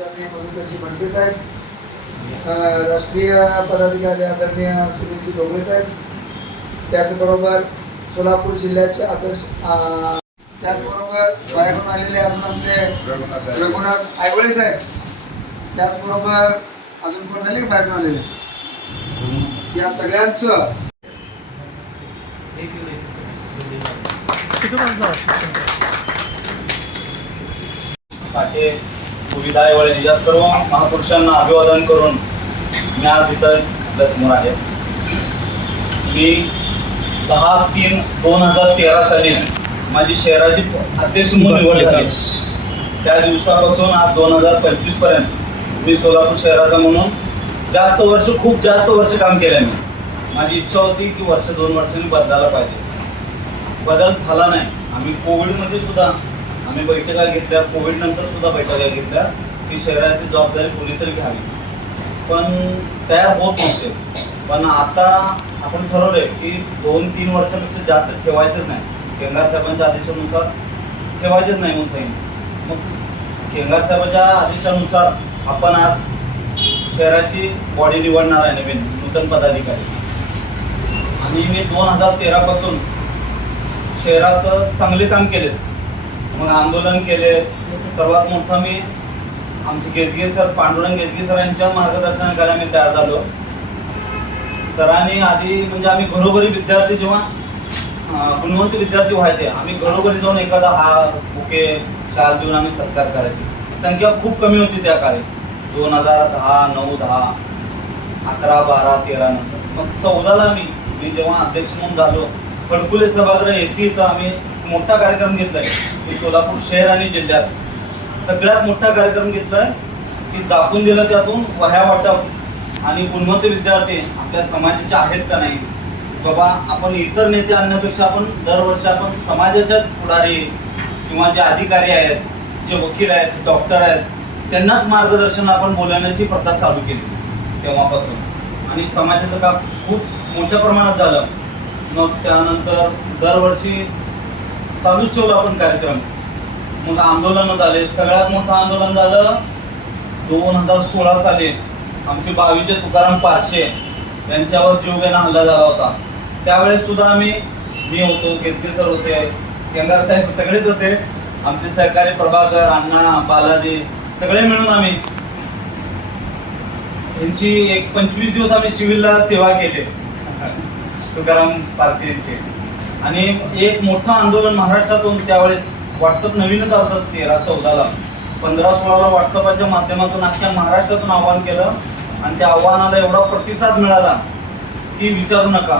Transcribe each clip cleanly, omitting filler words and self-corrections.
आदरणीय मधुकरजी बनके साहेब, राष्ट्रीय पदाधिकारी आदरणीय सुनीलजी डोंगरे साहेब, त्याचबरोबर सोलापूर जिल्ह्याचे आदर्श, त्याचबरोबर बाहेरून आलेले अजून आपले रघुनाथ आयवळे साहेब, त्याचबरोबर अजून कोण आले बाहेरून आलेले, या सगळ्यांचं काटे सुविधा या सर्व महापुरुषांना अभिवादन करून मी आज इथं आपल्यासमोर आहे. मी 10/3/2013 साली माझी शहराची अध्यक्ष म्हणून निवड झाली. त्या दिवसापासून आज 2025 पर्यंत मी सोलापूर शहराचा म्हणून खूप जास्त वर्ष काम केलं. माझी इच्छा होती की वर्ष 2 वर्षांनी बदलायला पाहिजे. बदल झाला नाही. आम्ही कोविडमध्ये सुद्धा आम्ही बैठका घेतल्या, कोविड नंतर सुद्धा बैठका घेतल्या की शहराची जबाबदारी कोणीतरी घ्यावी, पण तयार होत नव्हते. पण आता आपण ठरवलंय की 2-3 वर्षापेक्षा जास्त ठेवायचंच नाही. केंगार साहेबांच्या आदेशानुसार ठेवायचंच नाही म्हणून सांगितलं. मग केंगार साहेबांच्या आदेशानुसार आपण आज शहराची बॉडी निवडणार आहे, नूतन पदाधिकारी. आणि मी 2013 पासून शहरात चांगले काम केले. मग आंदोलन केले. सर्वात मोठा मी आमचे गेजगे सर, पांडुरंग गेजगे सर यांच्या मार्गदर्शनाखाली आम्ही तयार झालो. सरांनी आधी म्हणजे आम्ही घरोघरी विद्यार्थी जेव्हा गुणवंत विद्यार्थी व्हायचे, आम्ही घरोघरी जाऊन एखादा हार, बुके, शाल देऊन आम्ही सत्कार करायचे. संख्या खूप कमी होती त्या काळी. 2010, 9, 10, 11, 12, 13 नंतर मग 14ला मी जेव्हा अध्यक्ष म्हणून झालो, फडकुले सभागृह AC इथं आम्ही मोठा कार्यक्रम घेतलाय की सोलापूर शहर आणि जिल्ह्यात सगळ्यात मोठा कार्यक्रम घेतलाय की दाखवून दिलं त्यातून वह्या वाटप आणि गुणवंत विद्यार्थी आपल्या समाजाचे आहेत का नाही. बाबा आपण इतर नेते आणण्यापेक्षा आपण दरवर्षी आपण समाजाच्या पुढारी किंवा जे अधिकारी आहेत, जे वकील आहेत, डॉक्टर आहेत, त्यांनाच मार्गदर्शन आपण बोलवण्याची प्रथा चालू केली तेव्हापासून. आणि समाजाचं काम खूप मोठ्या प्रमाणात झालं. मग त्यानंतर दरवर्षी चालूच ठेवलं आपण कार्यक्रम. मग आंदोलनं झाले. सगळ्यात मोठं आंदोलन झालं 2016 साली. आमचे 22 तुकाराम पारशे यांच्यावर जीवघेणा हल्ला झाला होता. त्यावेळेस सुद्धा मी होतो, केतके सर होते, केंगार साहेब सगळेच होते, आमचे सहकारी प्रभाकर, अण्णा, बालाजी सगळे मिळून आम्ही यांची एक 25 दिवस आम्ही सिव्हिलला सेवा केली तुकाराम पारसे यांची. आणि एक मोठं आंदोलन महाराष्ट्रातून त्यावेळेस व्हॉट्सअप नवीनच आलं 13-14ला, 15-16ला व्हॉट्सअपच्या माध्यमातून अख्ख्या महाराष्ट्रातून आव्हान केलं. आणि त्या आव्हानाला एवढा प्रतिसाद मिळाला की विचारू नका.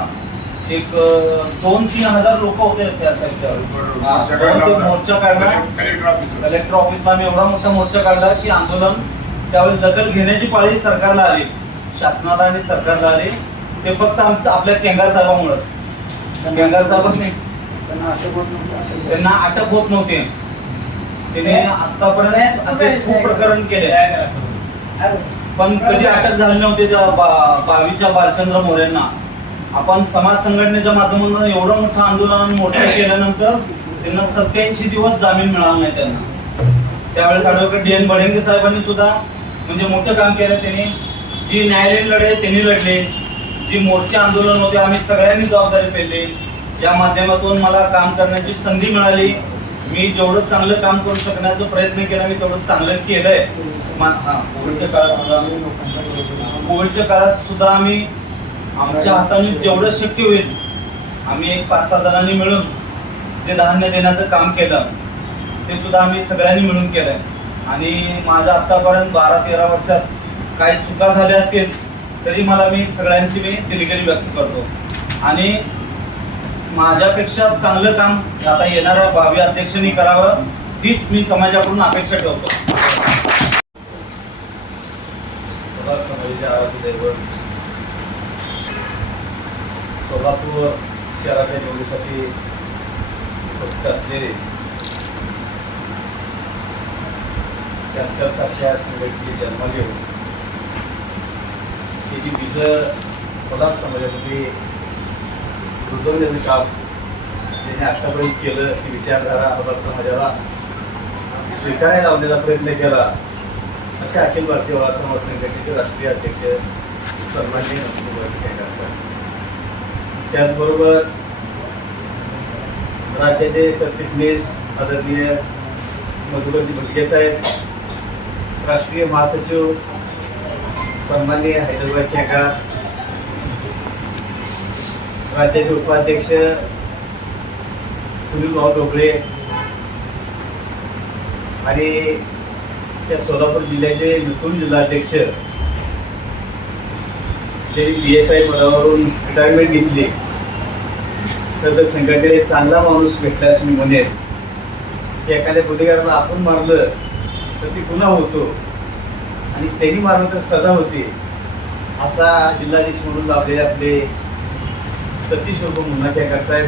एक 2-3 हजार लोक होते त्या साईडच्या. मोर्चा काढला कलेक्टर ऑफिसला. आम्ही एवढा मोठा मोर्चा काढला की आंदोलन त्यावेळेस दखल घेण्याची पाळी सरकारला आली, शासनाला आणि सरकारला आली. ते फक्त आपल्या केंगार साहेबांमुळेच. केंगार साहेबांनी त्यांना अटक होत नव्हती. त्यांनी आतापर्यंत असे खूप प्रकरण केले पण कधी अटक झाली नव्हती. त्या 22च्या बालचंद्र मोरेंना आपण समाज संघटनेच्या माध्यमातून एवढं मोठं आंदोलन मोर्चा केल्यानंतर त्यांना 87 दिवस जामीन मिळाला नाही त्यांना. त्यावेळेस ॲडव्होकेट DN बडेंगे साहेबांनी सुद्धा म्हणजे मोठं काम केलं. त्यांनी जी न्यायालयीन लढाई त्यांनी लढले, जी मोर्चे आंदोलन होते आम्ही सगळ्यांनी जबाबदारी पेलली. ज्या माध्यमातून मला काम करण्याची संधी मिळाली, मी जेवढं चांगलं काम करू शकण्याचा प्रयत्न केला मी तेवढं चांगलं केलंय. कोविडच्या काळात सुद्धा आम्ही आमच्या हाताने जेवढं शक्य होईल आम्ही एक 5-6 जणांनी मिळून जे धान्य देण्याचं काम केलं ते सुद्धा आम्ही सगळ्यांनी मिळून केलंय. आणि माझ्या आतापर्यंत 12-13 वर्षात काही चुका झाल्या असतील तरी मी सगळ्यांची दिलगिरी व्यक्त करतो. आणि माझ्यापेक्षा चांगलं काम आता येणाऱ्या भावी अध्यक्षांनी करावं हीच मी समाजाकडून अपेक्षा ठेवतो. सोलापूर शहराच्या निवडीसाठी उपस्थित असलेले 73 सारख्या संघटनेची जन्म घेऊन त्याची बीज पदार्थ समाजामध्ये रुजवण्याचं काम त्यांनी आत्तापर्यंत केलं. की विचारधारा समाजाला स्वीकारायला लावण्याचा प्रयत्न केला. अशा अखिल भारतीय वाळा समाज संघटनेचे राष्ट्रीय अध्यक्ष सन्माननीय नंदकुमार केंगार साहेब, त्याचबरोबर राज्याचे सरचिटणीस आदरणीय मधुकरजी भटके साहेब, राष्ट्रीय महासचिव सन्माननीय हैदराबाद केंगार, राज्याचे उपाध्यक्ष सुनील भाऊ ढोबळे आणि त्या सोलापूर जिल्ह्याचे नूतन जिल्हाध्यक्ष ज्यांनी PSI पदावरून रिटायरमेंट घेतली, तर संघटनेत चांगला माणूस भेटल्यास मी म्हणेन की एखाद्या गुन्हेगाराला आपण मारलं तर ती गुन्हा होतो आणि त्यांनी मारलं तर सजा होते, असा जिल्हाधीश म्हणून लाभलेले आपले सतीश उर्फ मुन्ना केंगार साहेब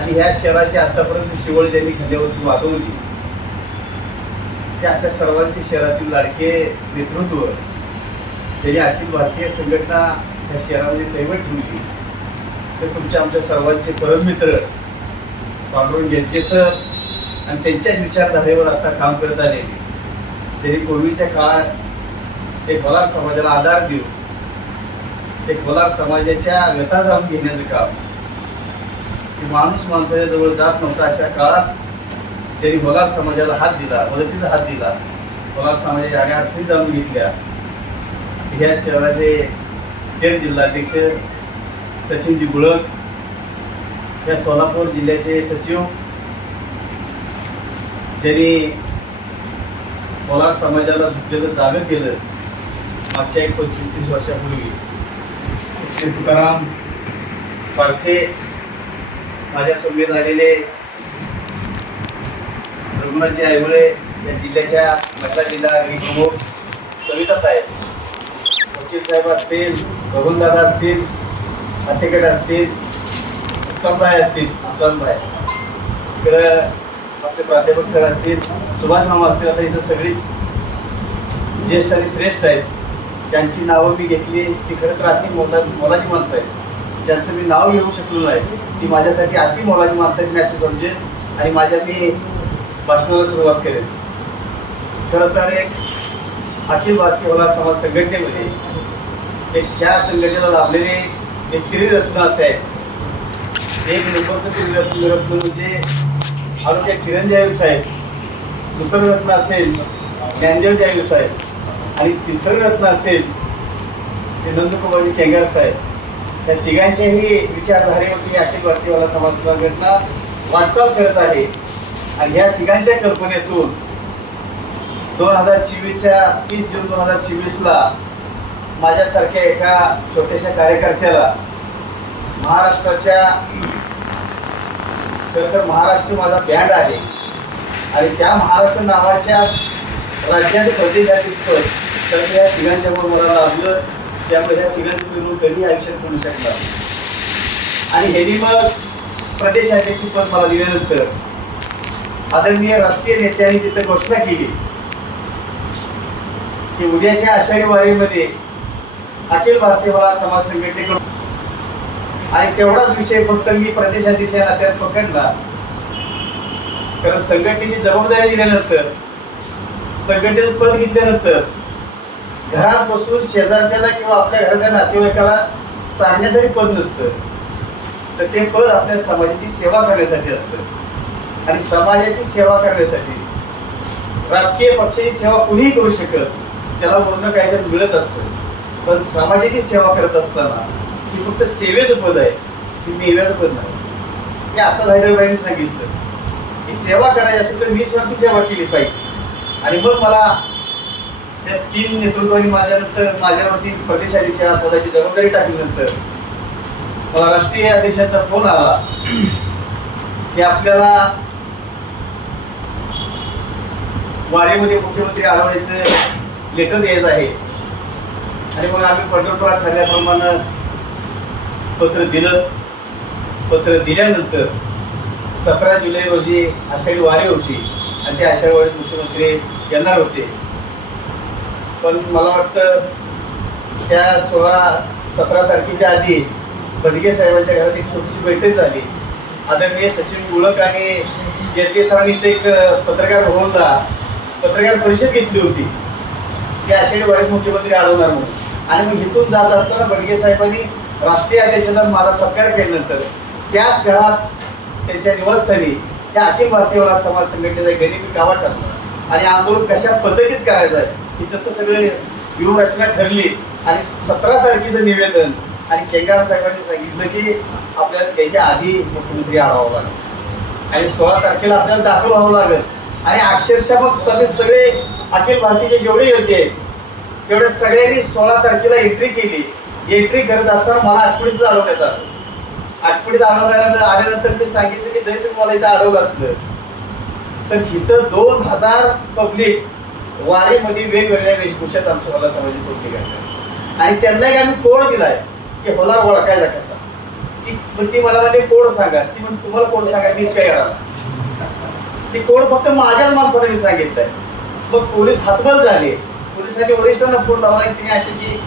आणि ह्या शहराची आतापर्यंत शिवळ ज्यांनी खांद्यावरती वागवली ते आता सर्वांचे शहरातील लाडके नेतृत्व ज्यांनी अखिल भारतीय संघटना ह्या शहरामध्ये दैवत ठेवली, तर तुमच्या आमच्या सर्वांचे परममित्र पांडुरंग गेजगे सर आणि त्यांच्याच विचारधारेवर आता काम करत आलेले, त्यांनी पूर्वीच्या काळात एक भलार समाजाला आधार देऊ, एक भलार समाजाच्या व्यथा जाणून घेण्याचं काम, की माणूस माणसाच्या जवळ जात नव्हता अशा काळात त्यांनी भलार समाजाला हात दिला, मदतीचा हात दिला, भलार समाजाच्या अडचणी जाणून घेतल्या. ह्या शहराचे शहर जिल्हाध्यक्ष सचिनजी गुळक, या सोलापूर जिल्ह्याचे सचिव ज्यांनी भलार समाजाला झुकलेलं जागं केलं मागच्या 25-30 वर्षापूर्वी, श्री तुकाराम पारसे, माझ्या समवेत आलेले रघुनाथजी आयवळे, या जिल्ह्याच्या महिला जिल्हा प्रमुख सविता आहेत, वकील साहेब असतील, बबनदादा असतील, अत्तेकट असतील, मुस्कामभाई असतील, मुस्कामभाई इकडं आमचे प्राध्यापक सर असतील, सुभाष मामा असतील. आता इथं सगळीच ज्येष्ठ आणि श्रेष्ठ आहेत, ज्यांची नावं मी घेतली ती खरं तर अति मोलाची माणसं आहेत, ज्यांचं मी नाव घेऊ शकलो नाही ती माझ्यासाठी अति मोलाची माणसं आहेत मी असं समजेन आणि मी भाषणाला सुरुवात करेन. खरं तर एक अखिल भारतीय भलार समाज संघटनेमध्ये एक ह्या संघटनेला लाभलेले एक त्रिरत्न असे आहेत. एक नंबरचं त्रिरत्न म्हणजे आरोग्य किरणजी आयर साहेब, दुसरं रत्न असेल ज्ञानदेवजी आयर साहेब आणि तिसरं रत्न असेल ते नंदकुमारजी केंगार साहेब. त्या तिघांच्याही विचारधारेवरती अखिल भारतीय भलार समाज संघटना वाटचाल करत आहे आणि ह्या तिघांच्या कल्पनेतून 2024च्या 30 जून 2024ला माझ्यासारख्या एका छोट्याशा कार्यकर्त्याला महाराष्ट्राच्या खरं तर महाराष्ट्र माझा बँड आहे आणि त्या महाराष्ट्र नावाच्या राज्याचे प्रदेशाध्यक्षपद तर त्या तिघांच्या मला लाभलं. त्यामुळे ह्या तिघांचं मिळून कधी आयुष्यात म्हणू शकला आणि ह्यांनी मग प्रदेशाध्यक्षपद मला दिल्यानंतर आदरणीय राष्ट्रीय नेत्यांनी तिथे घोषणा केली की उद्याच्या आषाढी वारीमध्ये अखिल भारतीय भलार समाज संघटनेकडून आणि तेवढाच विषय फक्त मी प्रदेशाध्यक्ष या नात्यात पकडला, कारण संघटनेची जबाबदारी दिल्यानंतर संघटनेचं पद घेतल्यानंतर घरात बसून शेजारच्याला किंवा आपल्या घरातल्या नातेवाईकाला सांगण्यासाठी पद नसतं, तर ते पद आपल्या समाजाची सेवा करण्यासाठी असतं आणि समाजाची सेवा करण्यासाठी राजकीय पक्षाची सेवा कुणीही करू शकत, त्याला पूर्ण काहीतरी मिळत असतं, पण समाजाची सेवा करत असताना ही फक्त सेवेचं पद आहे, ही मेव्याचं पद नाही. मी आता हैदराबादने सांगितलं की सेवा करायची असेल तर मी स्वतः सेवा केली पाहिजे आणि मग मला त्या 3 नेतृत्वाने माझ्यावरती प्रदेशाध्यक्ष पदाची जबाबदारी टाकल्यानंतर मला राष्ट्रीय अध्यक्षाचा फोन आला की आपल्याला वारीमध्ये मुख्यमंत्री आढळण्याचं लेटर द्यायचं आहे आणि मग आम्ही पंढरपुरात ठरल्याप्रमाणे पत्र दिलं. पत्र दिल्यानंतर 17 जुलै रोजी आषाढी वारी होती आणि त्या आषाढी वारीत मुख्यमंत्री येणार होते, पण मला वाटतं त्या 16-17 तारखेच्या आधी भटके साहेबांच्या घरात एक छोटीशी बैठक झाली. आदरणीय सचिन गुळक आणि गेजगे सरांनी इथे एक पत्रकार भवनला पत्रकार परिषद घेतली होती की आषाढी वारीत मुख्यमंत्री अडवणार म्हणून. आणि मग इथून जात असताना बडगे साहेबांनी राष्ट्रीय अध्यक्षाचा माझा सत्कार केल्यानंतर त्याच घरात त्यांच्या निवासस्थानी त्या अखिल भारतीय वरा समाज संघटनेचा गरिबी कावा ठरला आणि आंदोलन कशा पद्धतीत करायचं आहे इथं तर सगळे व्यूहरचना ठरली. आणि 17 तारखेचं निवेदन आणि केंगार साहेबांनी सांगितलं की आपल्याला त्याच्या आधी मुख्यमंत्री अडवावं लागेल आणि 16 तारखेला आपल्याला दाखल व्हावं लागेल. आणि अक्षरशः मग सगळे अखिल भारतीय जेवढे योद्धे आहेत तेवढ्या सगळ्यांनी 16 तारखेला एंट्री केली. एंट्री करत असताना मला आठवडीतच अडवण्यात आलं. आठवडीत आल्यानंतर मी सांगितलं की जरी तुम्ही मला इथं अडवलं असलं तर इथं 2000 पब्लिक वारीमध्ये वेगवेगळ्या वेशभूषेत आमच्या होला समाजाची पब्लिक आहे आणि त्यांना एक आम्ही कोड दिलाय की होला ओळखायचा कसा. ती मला म्हणजे कोड सांगा. ती म्हणजे तुम्हाला कोड सांगा मी इतक्या येणार. ती कोड फक्त माझ्याच माणसाला मी सांगितलंय. मग पोलीस हातबल झाले. पोलिसांनी वरिष्ठांना फोन लावला आणि तिने अशाची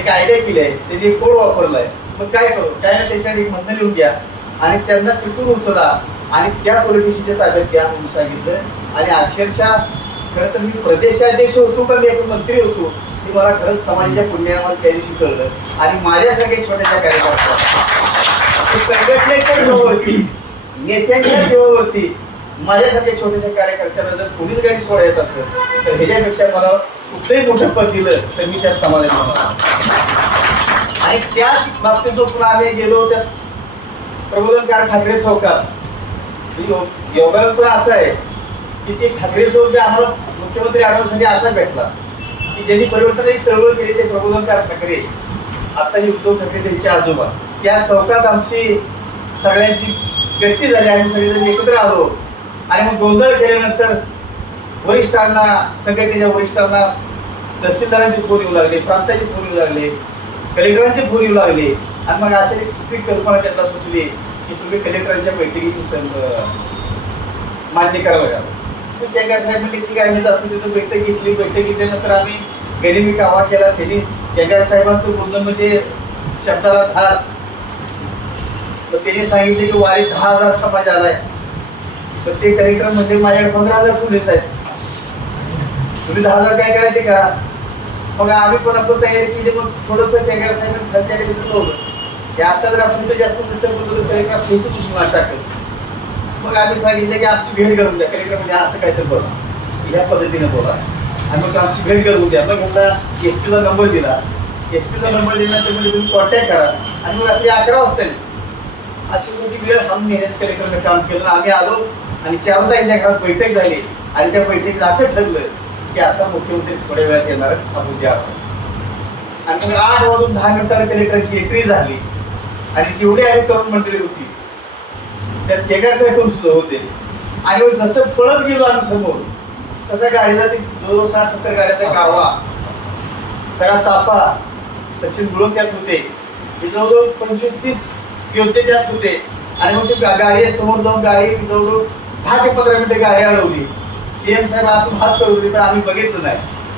एक आयडिया केली आहे. त्यांनी कोड वापरलाय. मग काय करू काय ना त्यांच्याकडे एक म्हणणं लिहून घ्या आणि त्यांना तिथून उचला आणि त्या पोलीस स्टेशनच्या ताब्यात द्या म्हणून सांगितलं. आणि अक्षरशः खरं तर मी प्रदेशाध्यक्ष होतो का मी एक मंत्री होतो हे मला खरंच समाजाच्या पुण्याला त्या दिवशी कळलं. आणि माझ्यासारख्या छोट्याशा कार्यकर्त्या संघटनेच्या जीवावरती नेत्यांच्या जीवावरती माझ्यासारख्या छोट्याशा कार्यकर्त्यांना जर पोलीस गाडी सोडायचं असेल तर ह्याच्यापेक्षा मला कुठलंही मोठं पद दिलं तर मी त्यात समाधान होणार. आणि त्याच बाबतीत पुन्हा आम्ही गेलो त्या प्रबोधनकार ठाकरे चौकात. योगायोग पण असं आहे की ते ठाकरे चौक आम्हाला मुख्यमंत्री अडवण्यासाठी असा भेटला की ज्यांनी परिवर्तनाची चळवळ केली ते प्रबोधनकार ठाकरे आत्ताचे उद्धव ठाकरे त्यांचे आजोबा. त्या चौकात आमची सगळ्यांची गर्दी झाली. आम्ही सगळेजण एकत्र आलो आणि मग गोंधळ केल्यानंतर वरिष्ठांना संघटनेच्या वरिष्ठांना तहसीलदारांचे फोन येऊ लागले, प्रांताचे फोन येऊ लागले, कलेक्टरांचे फोन येऊ लागले. आणि मग अशी एक सुपीक कल्पना त्यांना सुचली की तुम्ही कलेक्टरांच्या बैठकीची मान्य करायला लागला. मग केंगार साहेब म्हणजे ठीक आहे आम्ही जातो तिथं बैठक घेतली. बैठक घेतल्यानंतर आम्ही गरिबी कावा केला. त्यांनी केंगार साहेबांचं बोलणं म्हणजे शब्दाला धार. तर त्यांनी सांगितले की वारीत 10,000 समाज आलाय. तर ते कलेक्टर म्हणजे माझ्याकडे 15,000 पोलीस आहेत. तुम्ही 10,000 काय करायचे करा. मग आम्ही पण आपण तयारी केली. मग थोडंसं केंगार साहेबांनी खालच्याकडे बोलवलं की आता जर आपण इथं जास्त नंतर बोललो तर कलेक्टर फोटो पुसून टाकत. मग आम्ही सांगितलं की आमची भेट करून द्या. कलेक्टर म्हणजे असं काहीतरी बोला ह्या पद्धतीने बोला आणि मग आमची भेट करून द्या. मग मला SP चा नंबर दिला. SP चा नंबर दिल्यानंतर म्हणजे तुम्ही कॉन्टॅक्ट करा. आणि मग रात्री 11 वाजता अक्षरशः वेळ हाणून नेण्याचं कलेक्टरने काम केलं. आम्ही आलो आणि चारुताईंच्या घरात बैठक झाली आणि त्या बैठकीत असं ठरलं की आता मुख्यमंत्री थोड्या वेळात येणार आपण द्या. आणि मग 8:10 कलेक्टरची एंट्री झाली आणि जेवढी आम्ही तरुण मंडळी होती त्यात केंगार साहेब पण सुद्धा होते. आणि मग जसं पळत गेलो आम्ही समोर तसा गाडीला ते 60-70 गाड्याचा गावा सगळा ताफा सचिन गुळून त्यात होते. हे जवळजवळ 25-30 योद्धे त्यात होते. आणि मग ती गाडी समोर जाऊन गाडी जवळजवळ 10 ते 15 मिनिटं गाडी अडवली. CM साहेब आतून हात करत होते पण आम्ही बघितलं नाही.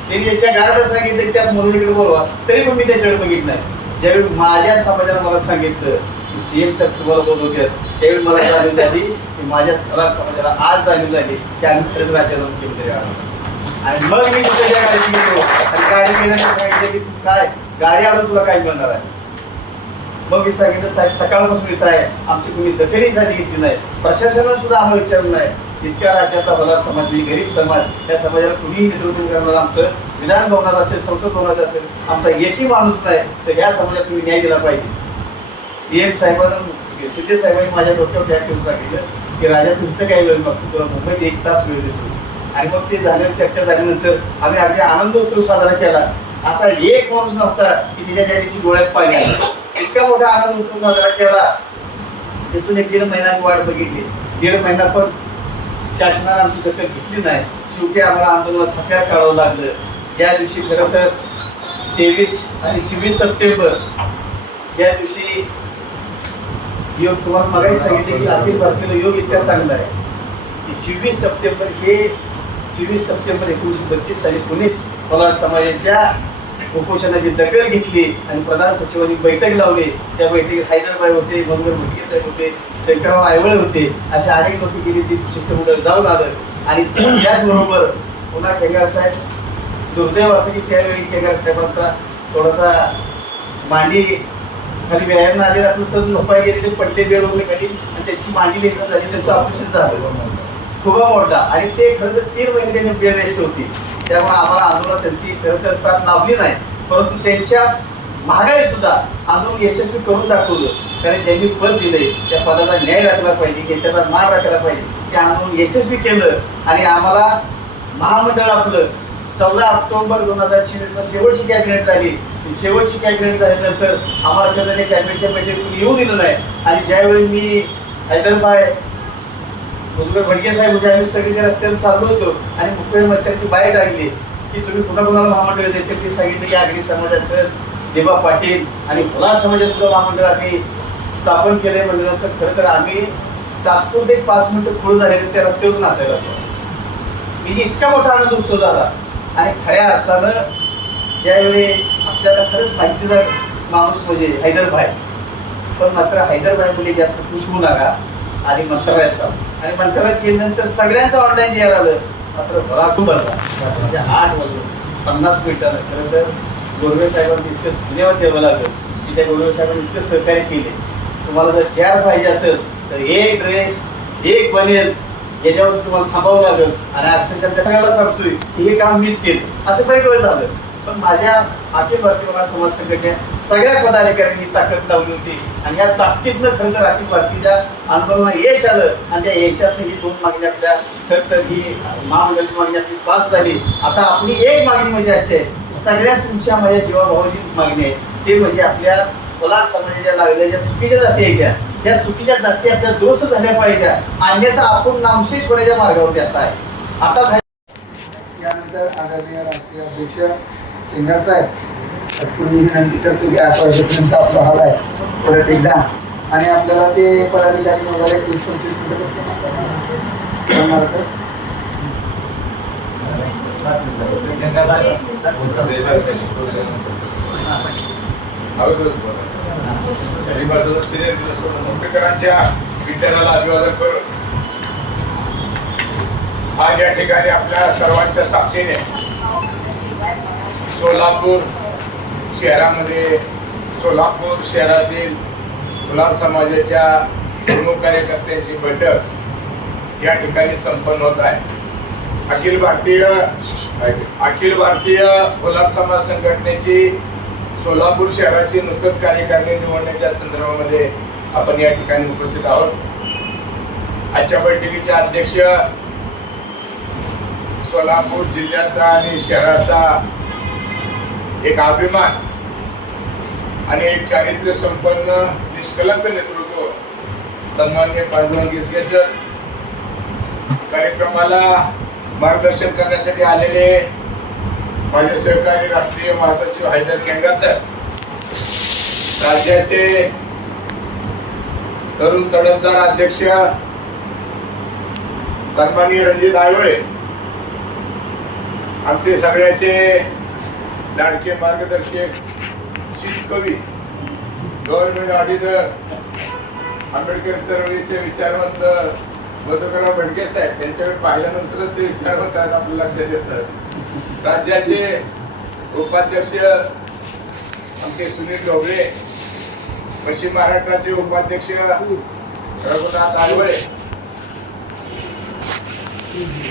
त्यांनी त्याच्या गार्डला सांगितलं त्यात मुलीकडे बोलवा तरी पण मी त्याच्याकडे बघितलं नाही. ज्यावेळी माझ्या समाजाला मला सांगितलं की CM साहेब तुम्हाला बोलवतात त्यावेळी मला जाणीव झाली की माझ्या समाजाला आज जाणीव झाली की आम्ही खरंच राज्याला मुख्यमंत्री आलो. आणि मग मी त्याच्या गाडीत गेलो आणि गाडी गेल्यानंतर सांगितलं की तू काय गाडी आणून तुला काय मिळणार आहे. मग मी सांगितलं साहेब सकाळपासून येत आहे आमची कोणी दखलीसाठी घेतली नाही. प्रशासनाला सुद्धा आम्हाला विचारलं नाही. इतक्या राज्यातला भला समाज म्हणजे गरीब समाज त्या समाजाला कुणीही नेतृत्व करणार आमचं विधान भवनात असेल संसद भवनात असेल आमचा एकही माणूस नाही तर ह्या समाजात तुम्ही न्याय दिला पाहिजे. CM साहेबांना शिंदे साहेबांनी माझ्या डोक्यावर टॅग ठेवून सांगितलं की राजा तू इथं काय वेळ बघतो तुला मुंबईत 1 तास वेळ देतो. आणि मग ते झाल्यावर चर्चा झाल्यानंतर आम्ही अगदी आनंद उत्सव साजरा केला. असा एक माणूस नव्हता की तिच्या डॅडीची डोळ्यात पाहिजे. इतका मोठा आनंद उत्सव साजरा केला. तिथून 1-1.5 महिन्याची वाट बघितली. 1.5 महिना पण शासनाने आमची दखल घेतली नाही. शेवटी आम्हाला आंदोलनात हत्यार काढावं लागलं. ज्या दिवशी खरं तर 23 आणि 24 सप्टेंबर या दिवशी योग तुम्हाला मगाशी सांगितले की अखिल भारतीय योग इतका चांगला आहे की 24 सप्टेंबर 1932 साली पोलीस पवार समाजाच्या उपोषणाची दखल घेतली आणि प्रधान सचिवांनी बैठक लावली. त्या बैठकीत हैदराबाद होते, मंगळ मुटके साहेब होते, शंकरराव आयवळे होते, अशा अनेक लोक गेली. ती शिष्टमंडळ जाऊन आलं आणि त्याचबरोबर पुन्हा केदार साहेब दुर्दैव असं की त्यावेळी केदार साहेबांचा थोडासा मांडी खाली व्यायाम आलेला आपलं सहज झोपाय गेले ते पडले बेड वगैरे खाली आणि त्याची मांडी लेखन झाली त्यांचं ऑपरेशन झालं खूप मोठा आणि ते खरं तर 3 महिने त्यांनी बेड रेस्ट होती त्यामुळे आम्हाला आंदोलन त्यांची खरं तर साथ लाभली नाही परंतु त्यांच्या महागाई सुद्धा आंदोलन यशस्वी करून दाखवलं कारण ज्यांनी पद दिले त्या पदाला न्याय राखला पाहिजे की त्याचा मान राखायला पाहिजे ते आंदोलन यशस्वी केलं आणि आम्हाला महामंडळ आपलं 14 ऑक्टोबर 2026ला शेवटची कॅबिनेट झाली शेवटची कॅबिनेट झाल्यानंतर आम्हाला खरं त्या कॅबिनेटच्या बैठकीतून येऊ दिलं नाही आणि ज्यावेळी मी हैदराबाद भडके साहेब म्हणजे आम्ही सगळे रस्त्यावर चाललो होतो आणि मुख्यमंत्र्यांची बाहेर लागली की तुम्ही कुणाकुणाला महामंडळ देते ते सांगितलं की आगरी समाजाचं देबा पाटील आणि भोला समाजात सुद्धा महामंडळ आम्ही स्थापन केले म्हणल्यानंतर खरं तर आम्ही तात्पुरते 5 मिनिटं खुळ झाले त्या रस्त्यावर नाचायला म्हणजे इतका मोठा आनंद उत्सव झाला आणि खऱ्या अर्थानं ज्यावेळी आपल्याला खरंच माहितीचा माणूस म्हणजे हैदरभाई पण मात्र हैदरभाई मुली जास्त खुश होऊ नका आणि मंत्रालयात चालू आणि मंत्रालयात गेल्यानंतर सगळ्यांचं ऑनलाईन जे आलं मात्र भरा खूप भरला म्हणजे 8 वाजून 50 मिनिटानं खरं तर गोरवे साहेबांचं इतकं धन्यवाद द्यावं लागेल की त्या गोरवे साहेबांनी इतकं सहकार्य केले तुम्हाला जर चेअर पाहिजे असेल तर एक ड्रेस एक बनेल याच्यावर तुम्हाला थांबावं लागेल आणि अक्षरशः सगळ्याला सांगतोय की हे काम मीच केलं असं बरेच वेळ झालं पण माझ्या अखिल भारतीय मला समाज संघटनेच्या सगळ्या पदाधिकाऱ्यांनी ताकद लावली होती आणि या ताकदीतनं खरं तर अखिल भारतीच्या आंदोलनाला यश आलं आणि त्या यशातली ही 2 मागणी आपल्या खरं तर ही महामंडळाची मागणी आपली पास झाली आता आपली एक मागणी म्हणजे अशी आहे सगळ्यात तुमच्या माझ्या जीवाभावाची मागणी आहे ते म्हणजे आपल्या कोलार समाजाच्या लागलेल्या ज्या चुकीच्या जाती आहेत त्या चुकीच्या जाती आपल्या दुरुस्त झाल्या पाहिजे अन्यथा आपण नामशेष होण्याच्या मार्गावरती आता यानंतर आदरणीय राष्ट्रीय अध्यक्ष केंगार साहेब पूर्वी विनंती करतो की आठवड्यापर्यंत आपला हवा आहे परत एकदा आणि आपल्याला ते पदाधिकारी निवडायला 20-25 मिनिटं तर आंबेडकरांच्या विचाराला अभिवादन करून आज या ठिकाणी आपल्या सर्वांच्या साक्षीने सोलापूर शहरातील कोलार समाजाच्या प्रमुख कार्यकर्त्यांची बैठक या ठिकाणी संपन्न होत आहे अखिल भारतीय कोलार समाज संघटनेची सोलापूर शहराची नूतन कार्यकारिणी निवडण्याच्या संदर्भामध्ये आपण या ठिकाणी उपस्थित आहोत आजच्या बैठकीचे अध्यक्ष सोलापूर जिल्ह्याचा आणि शहराचा एक अभिमान आणि एक चारित्र्य संपन्न निष्कलंक नेतृत्व सन्माननीय पांडुरंग गिचगे सर कार्यक्रमाला मार्गदर्शन करण्यासाठी आलेले माझे सहकारी राष्ट्रीय महासचिव हैदर केंगार सर राज्याचे तरुण तडफदार अध्यक्ष सन्माननीय रणजित आयोळे आमचे सगळ्याचे लाडके मार्गदर्शक शीतकवी गव्हर्नमेंट ऑडिटर आंबेडकर चळवळीचे विचारवंत मधुकरराव भडके साहेब त्यांच्याकडे पाहिल्यानंतरच ते विचारवंत आहेत आपल्या लक्षात येतं राज्याचे उपाध्यक्ष आमचे सुनील ढोबळे पश्चिम महाराष्ट्राचे उपाध्यक्ष रघुनाथ आलवळे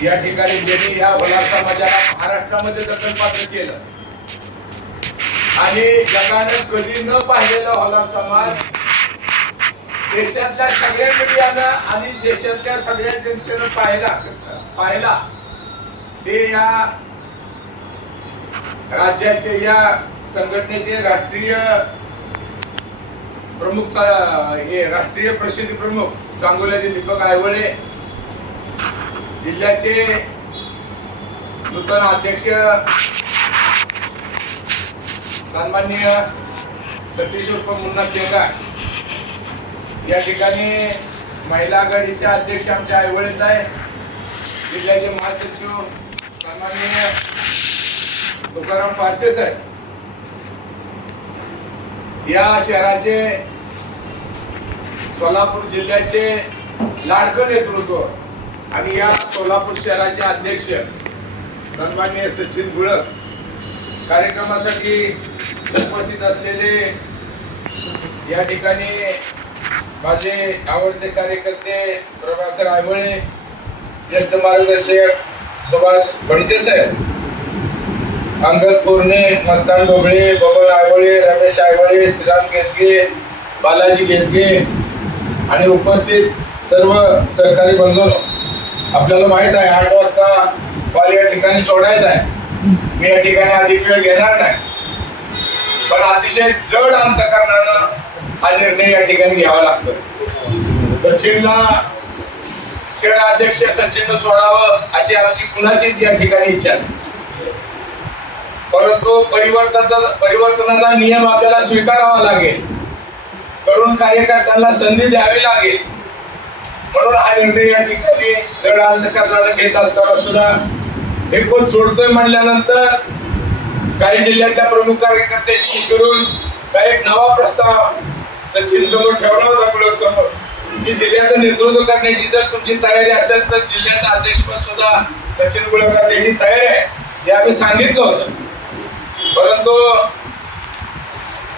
या ठिकाणी ज्यांनी या भोलार समाजाला महाराष्ट्रामध्ये दखलपात्र केलं आणि जगाने कधी न पाहिलेला भोलार समाज देशातल्या सगळ्या मीडियानं आणि देशातल्या सगळ्या जनतेनं पाहिला ते या राज्याचे या संघटनेचे राष्ट्रीय प्रमुख हे राष्ट्रीय प्रसिद्धी प्रमुख सांगोल्याचे दीपक आयवळे जिल्ह्याचे नूतन अध्यक्ष सन्माननीय सतीश उर्फ मुन्ना केंगार या ठिकाणी महिला आघाडीच्या अध्यक्ष आमच्या आयवळेत आहे जिल्ह्याचे महासचिव सन्माननीय तुकाराम पारसे साहेब या शहराचे सोलापूर जिल्ह्याचे लाडकं नेतृत्व आणि या सोलापूर शहराचे अध्यक्ष सन्माननीय सचिन गुळक, कार्यक्रमासाठी उपस्थित असलेले या ठिकाणी माझे आवडते कार्यकर्ते प्रभाकर आयवळे, ज्येष्ठ मार्गदर्शक सुभाष बंडे साहेब, अंगद पूर्णे, मस्तान डोबळे, बबन आयवळे, रमेश आयवळे, श्रीराम गेसगे, बालाजी गेसगे आणि उपस्थित सर्व सहकारी बंधूंनो, आपल्याला माहित आहे 8 वाजता कॉल या ठिकाणी सोडायचा आहे. मी या ठिकाणी अधिक वेळ घेणार नाही, पण अतिशय जड अंतकरणानं हा निर्णय या ठिकाणी घ्यावा लागतो. सचिनला शहराध्यक्ष सचिननं सोडावं अशी आमची कुणाचीच या ठिकाणी इच्छा नाही, परंतु परिवर्तनाचा नियम आपल्याला स्वीकारावा लागेल. तरुण कार्यकर्त्यांना संधी द्यावी लागेल. म्हणून हा निर्णय या ठिकाणी जड अंतकरणानं घेत असताना सुद्धा हे पद सोडतोय म्हणल्यानंतर काही जिल्ह्यातल्या प्रमुख कार्यकर्त्यांशी फिरून काही एक नवा प्रस्ताव सचिन समोर ठेवला होता, गुळक समोर, की जिल्ह्याचं नेतृत्व करण्याची जर तुमची तयारी असेल तर जिल्ह्याचं अध्यक्षपद सुद्धा सचिन गुळकला त्याची तयारी आहे हे आम्ही सांगितलं होतं. परंतु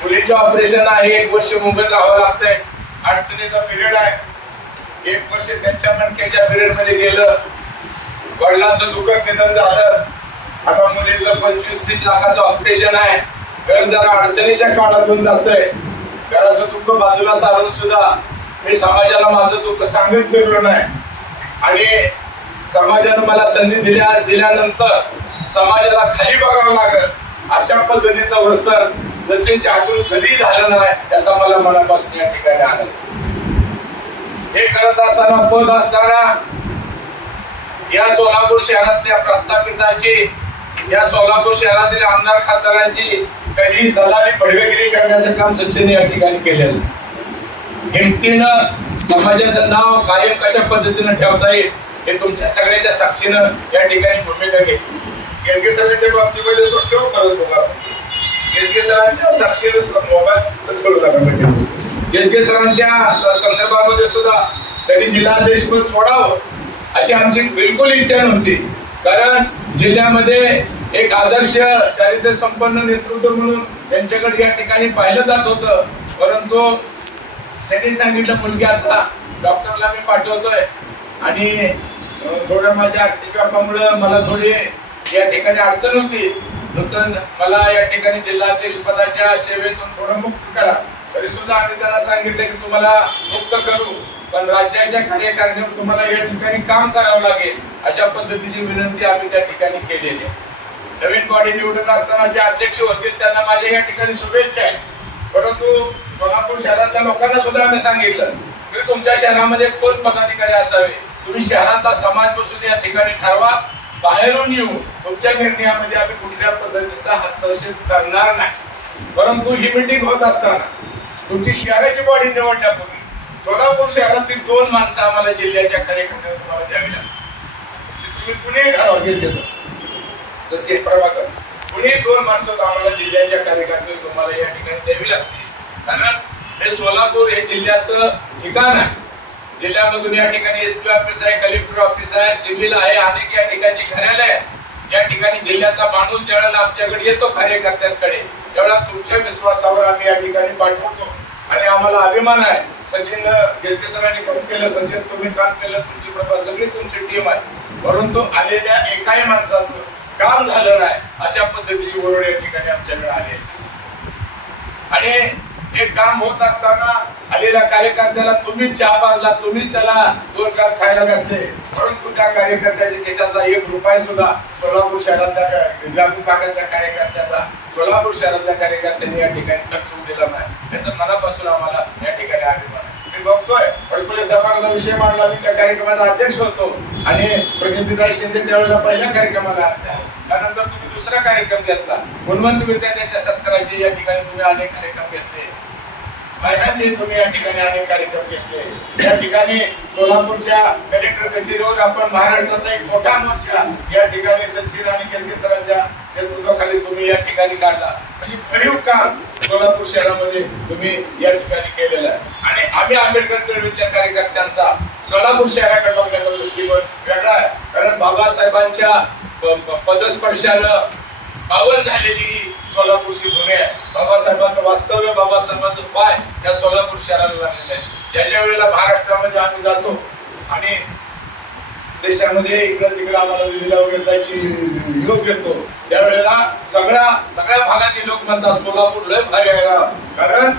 मुलीचं ऑपरेशन आहे, 1 वर्ष मुंबईत राहावं लागतंय, अडचणीचा पिरियड आहे, 1 वर्ष त्यांच्या मणक्याच्या पिरियड मध्ये गेलं, वडिलांचं दुःखद निधन झालं, आता मुलीचं 25-30 लाखाचं ऑपरेशन आहे, घर जरा अडचणीच्या काळातून जातंय, घराचं दुःख बाजूला सारून सुद्धा मी समाजाला माझं दुःख सांगत फिरलो नाही. आणि समाजानं मला संधी दिल्यानंतर समाजाला खाली बघावं लागत अशा पद्धतीचं वर्तन सचिनच्या हातून कधी झालं नाही, त्याचा मला मनापासून या ठिकाणी आनंद. हे करत असताना, पद असताना या सोलापूर शहरातल्या प्रस्थापिताची, या सोलापूर शहरातील आमदार खासदारांची कधी दलाली बडवेगिरी करण्याचं काम सचिनने या ठिकाणी केलेलं. हिमतीनं समाजाचं नाव कायम कशा पद्धतीनं ठेवता येईल हे तुमच्या सगळ्याच्या साक्षीनं या ठिकाणी भूमिका घेतली. गेसगे सरांच्या बाबतीमध्ये तो ठेव करत होता, गेसगे सरांच्या साक्षीनं मोबाईल तर खेळू नका. गेसगे सरांच्या संदर्भामध्ये सुद्धा त्यांनी जिल्हाध्यक्षपद सोडावं अशी आमची बिलकुल इच्छा नव्हती, कारण जिल्ह्यामध्ये एक आदर्श चारित्र्य संपन्न नेतृत्व म्हणून त्यांच्याकडे या ठिकाणी पाहिलं जात होतं. परंतु त्यांनी सांगितलं मुलगी आता डॉक्टरला मी पाठवतोय आणि थोडं माझ्या आर्थिक व्यापामुळे मला थोडी या ठिकाणी अडचण होती, नूतन मला या ठिकाणी जिल्हाध्यक्ष पदाच्या सेवेतून थोडं मुक्त करा. तरी सुद्धा आम्ही त्यांना सांगितलं की तुम्हाला मुक्त करू, पण राज्याच्या कार्यकारिणीवर तुम्हाला या ठिकाणी काम करावं लागेल अशा पद्धतीची विनंती आम्ही त्या ठिकाणी केलेली आहे. नवीन बॉडी निवडत असताना जे अध्यक्ष होतील त्यांना माझ्या या ठिकाणी शुभेच्छा आहेत. परंतु सोलापूर शहरातल्या लोकांना सुद्धा आम्ही सांगितलं की तुमच्या शहरामध्ये कोण पदाधिकारी असावे, तुम्ही शहरातला समाज बसून या ठिकाणी ठरवा, बाहेरून येऊ तुमच्या निर्णयामध्ये आम्ही कुठल्या पद्धतीचा हस्तक्षेप करणार नाही. परंतु ही मीटिंग होत असताना तुमची शहराची बॉडी निवडण्यापूर्वी सोलापूर शहरातील 2 माणसं आम्हाला जिल्ह्याच्या कार्यकर्त्यांना तुम्हाला द्यावी लागतील. तुम्ही कुणी ठरवा, जिल्ह्याचं सचिन प्रभाकर, कुणी 2 माणसं आम्हाला जिल्ह्याच्या कार्यकर्त्यांना तुम्हाला या ठिकाणी द्यावी लागतील. कारण हे सोलापूर हे जिल्ह्याचं ठिकाण आहे. जिल्ह्यामधून या ठिकाणी एसपी ऑफिस आहे, कलेक्टर ऑफिस आहे, सिव्हिल आहे, अनेक या ठिकाणी कार्यालय आहे. या ठिकाणी जिल्ह्यातला माणूस ज्यावेळेला आमच्याकडे येतो कार्यकर्त्यांकडे, त्यावेळेला तुमच्या विश्वासावर आम्ही या ठिकाणी पाठवतो आणि आम्हाला अभिमान आहे. सचिन गेसगे सरांनी काम केलं, सचिन तुम्ही काम केलं, तुमची प्रभा सगळी तुमची टीम आहे, परंतु आलेल्या एकाही माणसाचं काम झालं नाही अशा पद्धतीची ओरड या ठिकाणी आमच्याकडे आले. आणि हे काम होत असताना आलेल्या कार्यकर्त्याला तुम्ही चहा पाजला, तुम्ही त्याला 2 ग्लास खायला घातले, परंतु त्या कार्यकर्त्याच्या खिशातला 1 रुपया सुद्धा सोलापूर शहरातल्या ग्रामीण भागातल्या कार्यकर्त्याचा सोलापूर शहरातल्या कार्यकर्त्यांनी या ठिकाणी खर्च दिला नाही. त्याचं मनापासून आम्हाला या ठिकाणी अभिमान आहे. मी बघतोय फडकुले साहेबांचा विषय मांडला, मी त्या कार्यक्रमाचा अध्यक्ष होतो आणि प्रणितीताई शिंदे त्यावेळेला पहिल्या कार्यक्रमाला आल्या, त्यानंतर तुम्ही दुसरा कार्यक्रम घेतला, गुणवंत विद्यार्थ्यांच्या सत्काराचे या ठिकाणी तुम्ही अनेक कार्यक्रम घेतले, महिलांचे तुम्ही या ठिकाणी अनेक कार्यक्रम घेतले. या ठिकाणी सोलापूरच्या कलेक्टर कचेरीवर आपण महाराष्ट्रातला एक मोठा मोर्चा या ठिकाणी सचिन आणि गेसगे सरांच्या नेतृत्वाखाली तुम्ही या ठिकाणी काढला. म्हणजे भरीव काम सोलापूर शहरामध्ये तुम्ही या ठिकाणी केलेलं आहे. आणि आम्ही आंबेडकर चळवळीतल्या कार्यकर्त्यांचा सोलापूर शहराकडे बघण्याचा दृष्टिकोन वेगळा आहे, कारण बाबासाहेबांच्या पदस्पर्शानं पावन झालेली ही सोलापूरची भूमी आहे. बाबासाहेबांचं वास्तव्य, बाबासाहेबांचं पाय या सोलापूर शहराला लागलेलं आहे. ज्या वेळेला महाराष्ट्रामध्ये आम्ही जातो आणि देशामध्ये इकडं तिकडं आम्हाला दिल्लीला वगैरे जायची योग येतो, त्यावेळेला सगळ्या भागातील लोक म्हणतात सोलापूर लय भारी आहे राव. कारण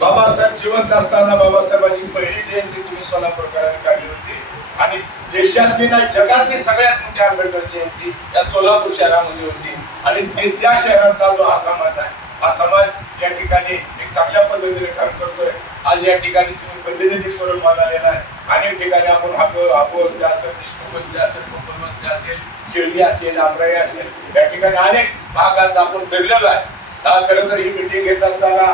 बाबासाहेब जिवंत असताना बाबासाहेबांची पहिली जयंती तुम्ही सोलापूरकरांनी काढली होती आणि देशातली नाही जगातली सगळ्यात मोठी आंबेडकर जयंती या सोलापूर शहरामध्ये होती. आणि त्या शहरातला जो हा समाज आहे, हा समाज या ठिकाणी एक चांगल्या पद्धतीने काम करतोय. आज या ठिकाणी तुम्ही प्रतिनिधी स्वरूपात आलेला आहे. अनेक ठिकाणी आपण हापवस्ती असेल, देशमुख वस्ती असेल, कोकण वस्ती असेल, शिर्डी असेल, आमराई असेल, या ठिकाणी अनेक भागात आपण फिरलेलो आहे. खरं तर ही मिटिंग घेत असताना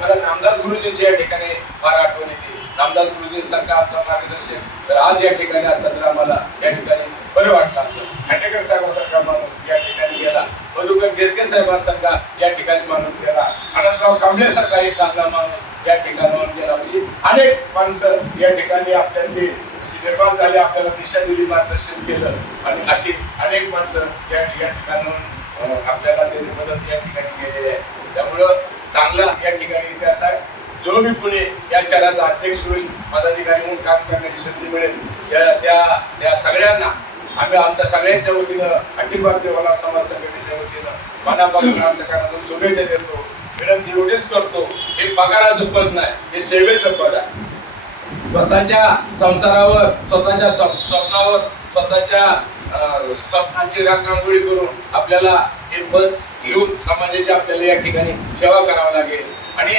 मला नामदास गुरुजींची या ठिकाणी फार आठवण येते. नामदास गुरुजींसारखा आमचा मार्गदर्शक तर आज या ठिकाणी असतात तर आम्हाला या ठिकाणी बरं वाटलं असतं. खांडेकर साहेबांसारखा माणूस या ठिकाणी गेला, मधुकर गेसगे साहेबांसारखा या ठिकाणी माणूस गेला, आनंदराव कांबळेसारखा एक चांगला माणूस या ठिकाणावर गेला. म्हणजे अनेक माणसं या ठिकाणी आपल्यातली निर्माण झाली, आपल्याला दिशा दिली, मार्गदर्शन केलं आणि अशी अनेक माणसं या ठिकाणाहून आपल्याला त्यांनी मदत या ठिकाणी केलेली आहे. त्यामुळं चांगला या ठिकाणी इतिहास आहे. जो मी पुणे या शहराचा अध्यक्ष होईल, पदाधिकारी म्हणून काम करण्याची संधी मिळेल, त्या सगळ्यांना आम्ही आमच्या सगळ्यांच्या वतीनं, अखिल भारतीय वलार समाज संघटनेच्या वतीनं मनापासून अंतःकरणातून शुभेच्छा देतो. विनंती एवढीच करतो, हे पगाराचं पद नाही, हे सेवेचं पद आहे. स्वतःच्या संसारावर, स्वतःच्या स्वप्नावर, स्वतःच्या स्वप्नाची राखणदारी करून आपल्याला हे पद घेऊन समाजाची आपल्याला या ठिकाणी सेवा करावी लागेल. आणि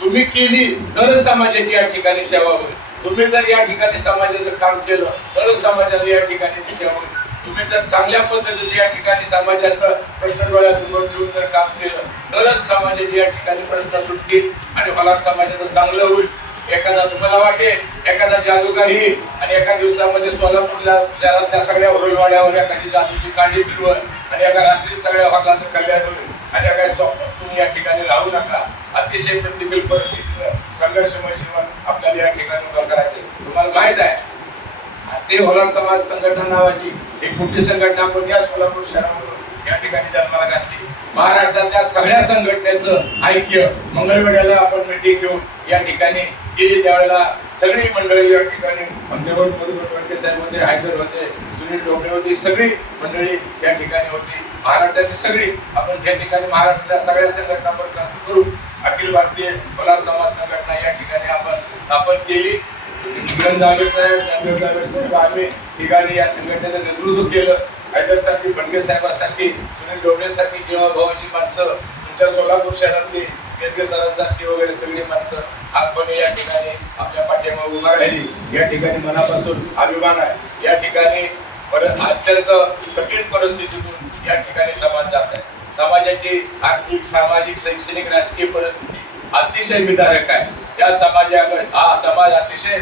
तुम्ही केली तरच समाजाची या ठिकाणी सेवा होईल. तुम्ही जर या ठिकाणी समाजाचं काम केलं तरच समाजाला या ठिकाणी सेवा होईल. तुम्ही जर चांगल्या पद्धतीचं या ठिकाणी समाजाचं प्रश्न डोळ्यासमोर ठेवून जर काम केलं तरच समाजाचे या ठिकाणी प्रश्न सुटतील आणि मला समाजाचं चांगलं होईल. एखादा तुम्हाला वाटेल एखादा जादूगार येईल आणि एका दिवसामध्ये सोलापूरला शहरातल्या सगळ्या उरलवाड्यावर एखादी जादूची कांडी फिरवल आणि एका रात्री सगळ्या भागाचं कल्याण होईल, अशा काही स्वप्न तुम्ही या ठिकाणी राहू नका. अतिशय प्रतिकूल परिस्थितीनं संघर्षमय जीवन आपल्याला या ठिकाणी उभं करायचे. तुम्हाला माहित आहे भारतीय वलार समाज संघटना नावाची एक मोठी संघटना आपण या सोलापूर शहरामधून या ठिकाणी जन्माला घातली. महाराष्ट्रातल्या सगळ्या संघटनेचं ऐक्य मंगळवेढ्याला आपण मिटिंग घेऊन या ठिकाणी गेली. त्यावेळेला सगळी मंडळी या ठिकाणी आमच्यावर मधुकर वनके साहेब होते, हैदर होते, सुनील ढोबळे होते, सगळी मंडळी या ठिकाणी होती. महाराष्ट्राची सगळी आपण त्या ठिकाणी महाराष्ट्रातल्या सगळ्या संघटना बरखास्त करून अखिल भारतीय वलार समाज संघटना या ठिकाणी आपण स्थापन केली. जावेद साहेब आम्ही ठिकाणी या संघटनेचं नेतृत्व केलं. हैदर सारखी, बनगे साहेबांसारखी, सुनील ढोबळे सारखी, जीवाभावाची माणसं, तुमच्या सोलापूर शहरातली गेसगे सरांसारखी वगैरे सगळी माणसं आपण या ठिकाणी आपल्या पाठीमागे उभा राहिली. या ठिकाणी मनापासून अभिमान आहे. या ठिकाणी अत्यंत कठीण परिस्थितीतून या ठिकाणी समाज जात आहे. समाजाची आर्थिक, सामाजिक, शैक्षणिक, राजकीय परिस्थिती अतिशय विदारक आहे. या समाजाकडे हा समाज अतिशय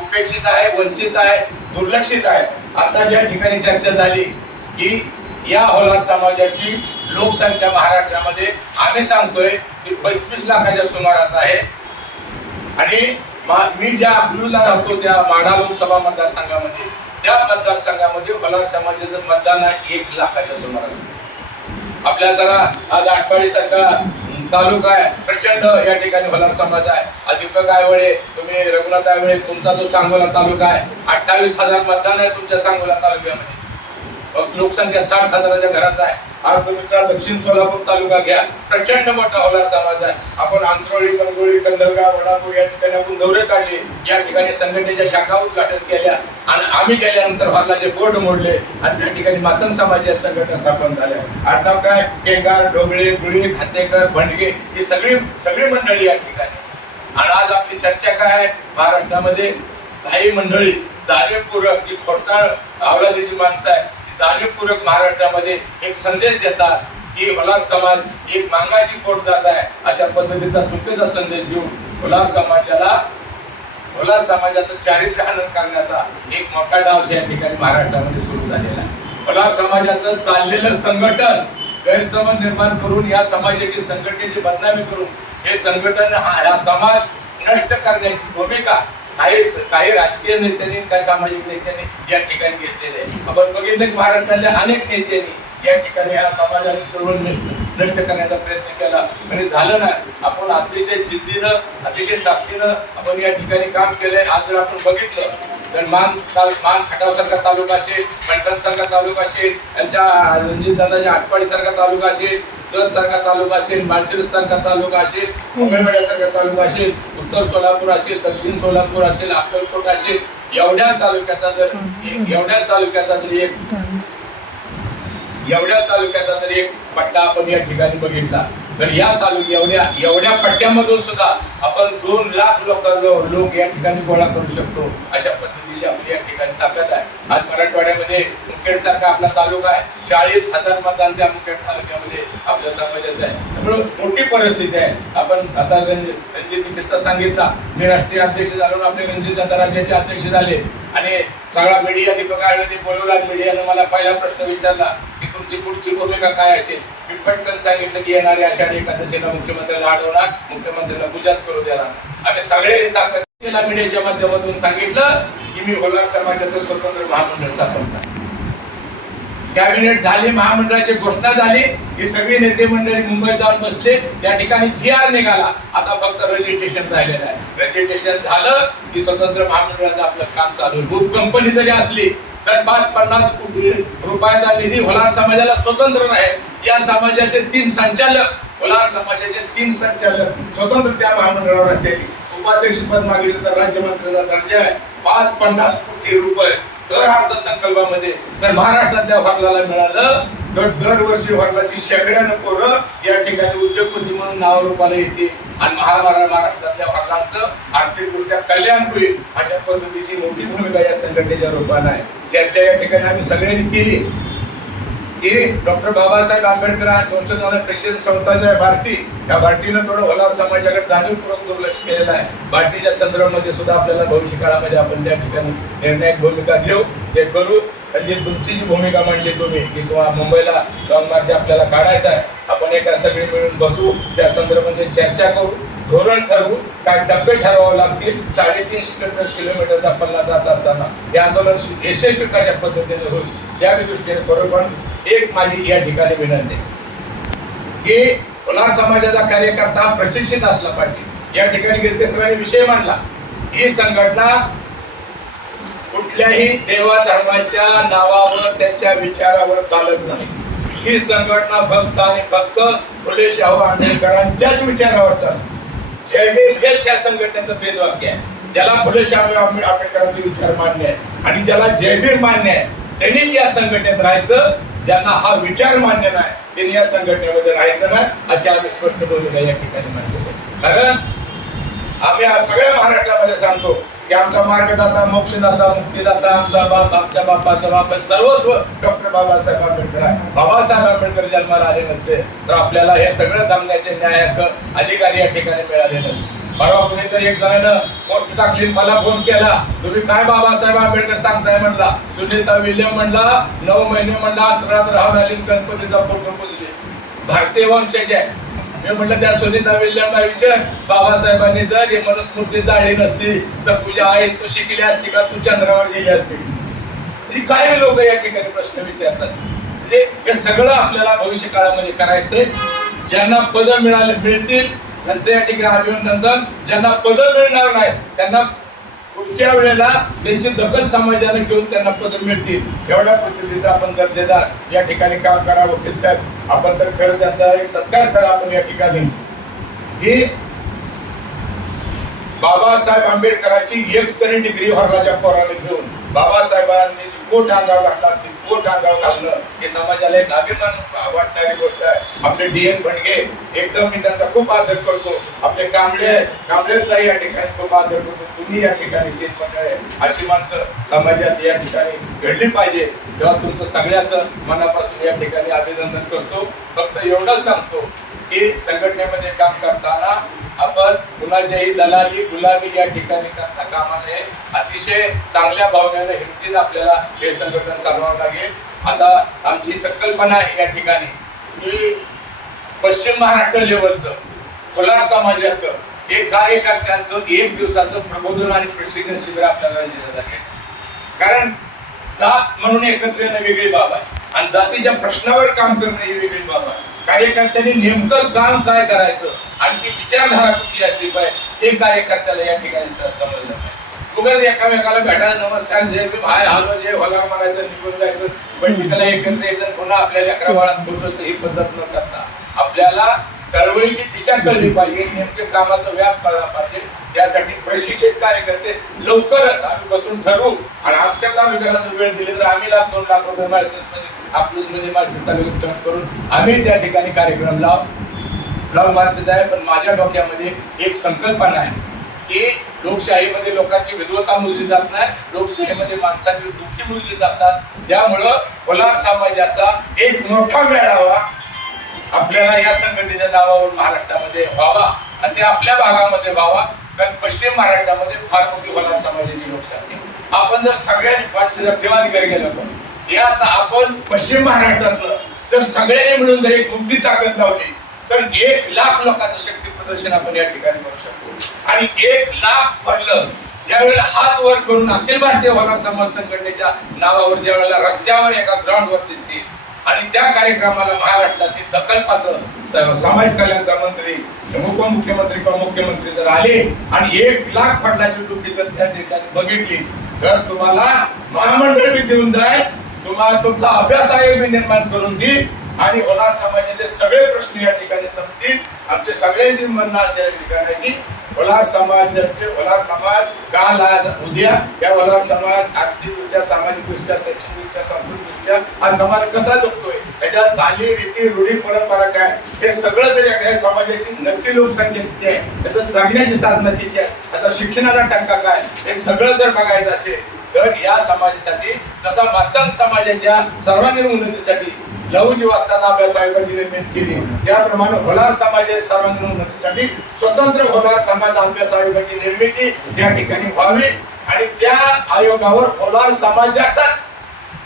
उपेक्षित आहे, वंचित आहे, दुर्लक्षित आहे. आता या ठिकाणी चर्चा झाली की या वलार समाजाची लोकसंख्या महाराष्ट्रामध्ये आम्ही सांगतोय की 25 लाखाच्या सुमारास आहे. आणि मी ज्या अकलूजला राहतो त्या माढा लोकसभा मतदारसंघामध्ये, त्या मतदारसंघामध्ये वलार समाजाचं मतदान आहे 1 लाखाच्या सुमारास. आपल्या जरा आज आटपाडी सारखा तालुका आहे, प्रचंड या ठिकाणी वलार समाज आहे. दीपक आयवळे, तुम्ही रघुनाथ आयवळे, तुमचा जो सांगोला तालुका आहे 28,000 मतदान आहे तुमच्या सांगोला तालुक्यामध्ये. लोकसंख्या 60,000च्या घरात आहे. आज तुमचा दक्षिण सोलापूर तालुका घ्या, प्रचंड मोठा वलार समाज आहे. आपण आंतरोळी, मंगोळी, कंदलगाव, वडापूर या ठिकाणी आपण दौरे काढले. या ठिकाणी संघटनेच्या शाखा उद्घाटन केल्या आणि आम्ही गेल्यानंतर हरलाचे बोर्ड मोडले आणि त्या ठिकाणी मातंग समाजाच्या संघटना स्थापन झाल्या. आडनाव काय? केंगार, ढोबळे, गुळे, खातेकर, भंडगे ही सगळी मंडळी या ठिकाणी. आणि आज आपली चर्चा काय आहे? महाराष्ट्रामध्ये काही मंडळी जाणीवपूर्वक ही खोडसाळ अवलादीची माणसं आहे, जाणीवपूर्वक महाराष्ट्रामध्ये एक संदेश देतात की वलार समाज एक मांगाची पोट जात आहे, अशा पद्धतीचा चुकीचा संदेश देऊन वलार समाजाचं चारित्र्य हनन करण्याचा एक मोठा डाव या ठिकाणी महाराष्ट्रामध्ये सुरू झालेला आहे. वलार समाजाचं चाललेलं संघटन गैरसमज निर्माण करून या समाजाची संघटनेची बदनामी करून हे संघटन हा समाज नष्ट करण्याची भूमिका काही राजकीय नेत्यांनी काही सामाजिक नेत्यांनी या ठिकाणी घेतलेले आहे. आपण बघितलं की महाराष्ट्रातल्या अनेक नेत्यांनी या ठिकाणी हा समाजाने चळवळ नष्ट करण्याचा प्रयत्न केला आणि झालं नाही. आपण अतिशय जिद्दीनं अतिशय ताकदीनं आपण या ठिकाणी काम केलंय. आज जर आपण बघितलं तर मान खटाव सारखा तालुका असेल, फलटण सारखा तालुका असेल, यांच्या रणजितदादाच्या आटपाडी सारखा तालुका असेल, जत सारखा तालुका असेल, माळशिरस सारखा तालुका असेल, मंगळवेढा सारखा तालुका असेल, उत्तर सोलापूर असेल, दक्षिण सोलापूर असेल, अक्कलकोट असेल, एवढ्या तालुक्याचा जर एक पट्टा आपण या ठिकाणी बघितला तर या एवढ्या पट्ट्यामधून सुद्धा आपण 2 लाख लोक या ठिकाणी गोळा करू शकतो. अशा पद्धतीची आपली या ठिकाणी ताकद आहे. आज मराठवाड्यामध्ये मुखेड सारखा आपला तालुका आहे. 40,000 मतदान त्या मुखेड तालुक्यामध्ये आपल्या समाजाचं आहे. त्यामुळे मोठी परिस्थिती आहे. आपण आता रणजितनी किस्सा सांगितला. मी राष्ट्रीय अध्यक्ष झालो, आपले रणजितदादा राज्याचे अध्यक्ष झाले आणि सगळा मीडिया दीपकाळाने बोलवला. मीडियाने मला पहिला प्रश्न विचारला की तुमची पुढची भूमिका काय असेल. मी पटकन सांगितलं की येणारी आषाढी एकादशीला मुख्यमंत्र्याला अडवणार, मुख्यमंत्र्याला पूजाच करू देणार. आम्ही सगळ्यांनी ताकद केला. मीडियाच्या माध्यमातून सांगितलं की मी होलार समाजाचं स्वतंत्र महामंडळ स्थापन करणार. कॅबिनेट झाली, महामंडळाची घोषणा झाली की सगळी नेते मंडळी मुंबईत जाऊन बसले. त्या ठिकाणी GR निघाला. आता फक्त रजिस्ट्रेशन राहिलेलं आहे. रजिस्ट्रेशन झालं की स्वतंत्र महामंडळाचं आपलं काम चालू होईल. कंपनी जरी असली तर 50 कोटी रुपयाचा निधी होलार समाजाला स्वतंत्र राहील. या समाजाचे 3 संचालक, होलार समाजाचे 3 संचालक स्वतंत्र त्या महामंडळावर राहतील. उपाध्यक्षपद मागितलं तर राज्यमंत्र्याचा दर्जा आहे. 50 कोटी रुपये दर अर्थसंकल्पामध्ये तर महाराष्ट्रातल्या हॉर्लाला मिळालं तर दरवर्षी हॉर्लाची शेकड्यानं पोरं या ठिकाणी उद्योगपती म्हणून नावारूपाला येते आणि महाराष्ट्रातल्या हॉर्लांचं आर्थिकदृष्ट्या कल्याण होईल. अशा पद्धतीची मोठी भूमिका या संघटनेच्या रूपाने आहे. चर्चा या ठिकाणी आम्ही सगळ्यांनी केली की डॉक्टर बाबासाहेब आंबेडकर संशोधन परिषद संस्था जी आहे भारती, या भारतीनं थोडं होलार समाजाकडे जाणीवपूर्वक दुर्लक्ष केलेलं आहे. भारतीच्या संदर्भामध्ये सुद्धा आपल्याला भविष्य काळामध्ये आपण त्या ठिकाणी निर्णायक भूमिका घेऊ, ते करू. म्हणजे तुमची जी भूमिका मांडली तुम्ही की तुम्हाला मुंबईला लॉंग मार्च आपल्याला काढायचा आहे, आपण एका सगळी मिळून बसू, त्या संदर्भामध्ये चर्चा करू, धोरण ठरवू, काय टप्पे ठरवावे लागतील. 350 किलोमीटरचा पल्ला जात असताना हे आंदोलन यशस्वी कशा पद्धतीने होईल त्या दृष्टीने बरोबर एक माझी या ठिकाणी विनंती की होलार समाजाचा कार्यकर्ता प्रशिक्षित असला पाहिजे. या ठिकाणी गेसकरांनी विषय मांडला. ही संघटना कुठल्याही देवा धर्माच्या नावावर त्यांच्या विचारावर चालत नाही. ही संघटना फक्त आणि फक्त फुले शाहू आंबेडकरांच्याच विचारावर चालते. जय भीम हेच या संघटनेचं वेदवाक्य आहे. ज्याला फुले शाहू आंबेडकरांचे विचार मान्य आहे आणि ज्याला जय भीम मान्य आहे त्यांनीच या संघटनेत राहायचं. ज्यांना हा विचार मान्य नाही त्यांनी या संघटनेमध्ये राहायचं नाही, अशी आम्ही स्पष्ट भूमिका या ठिकाणी मांडतो. कारण आम्ही सगळ्या महाराष्ट्रामध्ये सांगतो की आमचा मार्गदाता, मोक्षदाता, मुक्तीदाता, आमचा बाप, आमच्या बापाचा बाप, सर्वस्व डॉक्टर बाबासाहेब आंबेडकर आहे. बाबासाहेब आंबेडकर जन्माला आले नसते तर आपल्याला हे सगळं जमण्याचे न्यायक अधिकारी या ठिकाणी मिळाले नसते. परवा कुणीतरी एक जणांना पोस्ट टाकली, मला फोन केला, तुम्ही काय बाबासाहेब आंबेडकर सांगताय म्हणला. सुनीता विल्यम म्हणला 9 महिने म्हणला अंतरात राहून आली, गणपतीचा फोटो पुजले, भारतीय वंशज आहे. मी म्हटलं त्या सुनीता विल्यमला विचार, बाबासाहेबांनी जर हे मनुस्मृती जाळली नसती तर तुझ्या आई तू शिकली असती का, तू चंद्रावर गेली असती. काही लोक या ठिकाणी प्रश्न विचारतात. म्हणजे हे सगळं आपल्याला भविष्य काळामध्ये करायचंय. ज्यांना पद मिळतील त्यांचं या ठिकाणी अभिनंदन. ज्यांना पद मिळणार नाही त्यांना पुढच्या वेळेला त्यांची दखल समाजाने घेऊन त्यांना पद मिळतील. एवढ्या पद्धतीचं आपण दर्जेदार या ठिकाणी काम करा. वकील साहेब आपण तर खरं त्यांचा एक सत्कार करा आपण या ठिकाणी. ही बाबासाहेब आंबेडकरांची एक तरी डिग्री हॉर्लाच्या पोराने घेऊन बाबासाहेबांनी जी कोट अंगावर घातला ती कोट अंगावर घालणं हे समाजाला एक अभिमान वाटणारी गोष्ट आहे. आपले DN भणगे एकदम मी त्यांचा खूप आदर करतो. आपले कांबळेंचा या ठिकाणी खूप आदर करतो. तुम्ही या ठिकाणी 3 मंडळ अशी माणसं समाजात या ठिकाणी घडली पाहिजे. तेव्हा तुमचं सगळ्याचं मनापासून या ठिकाणी अभिनंदन करतो. फक्त एवढंच सांगतो की संघटनेमध्ये काम करताना आपण कुणाच्याही दलाली गुलामी या ठिकाणी करता कामा नये. अतिशय चांगल्या भावनेने हिमतीने आपल्याला हे संघटन चालवावं लागेल. आता आमची संकल्पना आहे या ठिकाणी की पश्चिम महाराष्ट्र लेवलचं होलार समाजाचं हे कार्यकर्त्यांचं एक दिवसाचं प्रबोधन आणि प्रशिक्षण शिबिर आपल्याला दिलं जायचं. कारण जात म्हणून एकत्र येणं वेगळी बाब आहे आणि जातीच्या प्रश्नावर काम करणं ही वेगळी बाब आहे. कार्यकर्त्यांनी नेमकं काम काय करायचं आणि ती विचारधारा कुठली असली पाहिजे हे कार्यकर्त्याला या ठिकाणी समजलं नाही. उगाच एकामेकाला भेटायला नमस्कार जय भीम हाय हॅलो जय होला म्हणायचं निघून जायचं बैठकीला एकत्र यायचं पुन्हा आपल्याला अकरा बाळात पोहोचवतं ही पद्धत न करता आपल्याला चळवळीची दिशा कळली पाहिजे, नेमके कामाचा व्याप कळला पाहिजे. त्यासाठी प्रशिक्षित कार्यकर्ते लवकरच आम्ही बसून ठरवू आणि आमच्या तालुक्याला जर वेळ दिली तर आम्ही 1-2 लाख रुपये माळशिरसमध्ये माळशिरस तालुक्यात खर्च करून आम्ही त्या ठिकाणी कार्यक्रम लाव मार्च आहे. पण माझ्या डोक्यामध्ये एक संकल्पना आहे की लोकशाहीमध्ये लोकांची विद्वत्ता मोजली जात नाही, लोकशाहीमध्ये माणसांची दुःखी मोजली जातात. त्यामुळं कोलार समाजाचा एक मोठा मेळावा आपल्याला या संघटनेच्या नावावर महाराष्ट्रामध्ये व्हावा आणि ते आपल्या भागामध्ये व्हावा. कारण पश्चिम महाराष्ट्रामध्ये फार मोठी कोलार समाजाची लोकशाही आपण जर सगळ्यांनी ठेवाधिकारी गेलं पण या आता आपण पश्चिम महाराष्ट्रातलं जर सगळ्यांनी मिळून जर एक मुक्ती ताकद लावली तर 1 लाख लोकांचं शक्ती प्रदर्शन आपण या ठिकाणी करू शकतो. आणि 1 लाख पडलं ज्यावेळेला हात वर करून अखिल भारतीय कोलार समाज संघटनेच्या नावावर ज्यावेळेला रस्त्यावर एका ग्राउंडवर दिसतील आणि त्या कार्यक्रमाला महाराष्ट्रातील दखलपात्र समाज कल्याणचा मंत्री उपमुख्यमंत्री किंवा मुख्यमंत्री जर आले आणि 1 लाख फंडाची टोपी जर त्या ठिकाणी बघितली तर तुम्हाला महामंडळ बी देऊन जाईल, तुम्हाला तुमचा अभ्यास आयोग बी निर्माण करून देईल आणि होलार समाजाचे सगळे प्रश्न या ठिकाणी संपतील. आमचे सगळ्यांचे म्हणणं असे या ठिकाणी की होलार समाज काल आज उद्या या होलार समाज आर्थिकदृष्ट्या सामाजिकदृष्ट्या शैक्षणिकदृष्ट्या सांस्कृतिकदृष्ट्या हा समाज कसा जगतोय त्याच्या चाली रीती रूढी परंपरा काय हे सगळं जर या समाजाची नक्की लोकसंख्या किती आहे, त्याचं जगण्याची साधनं किती आहे, त्याचा शिक्षणाचा टक्का काय हे सगळं जर बघायचं असेल तर या समाजासाठी जसा मातंग समाजाच्या सर्वांगीण उन्नतीसाठी लहू जीवास्ताना अभ्यास आयोगाची निर्मिती केली त्याप्रमाणे होलार समाजाच्या सर्वांगीण उन्नतीसाठी स्वतंत्र होलार समाज अभ्यास आयोगाची निर्मिती या ठिकाणी व्हावी आणि त्या आयोगावर होलार समाजाचाच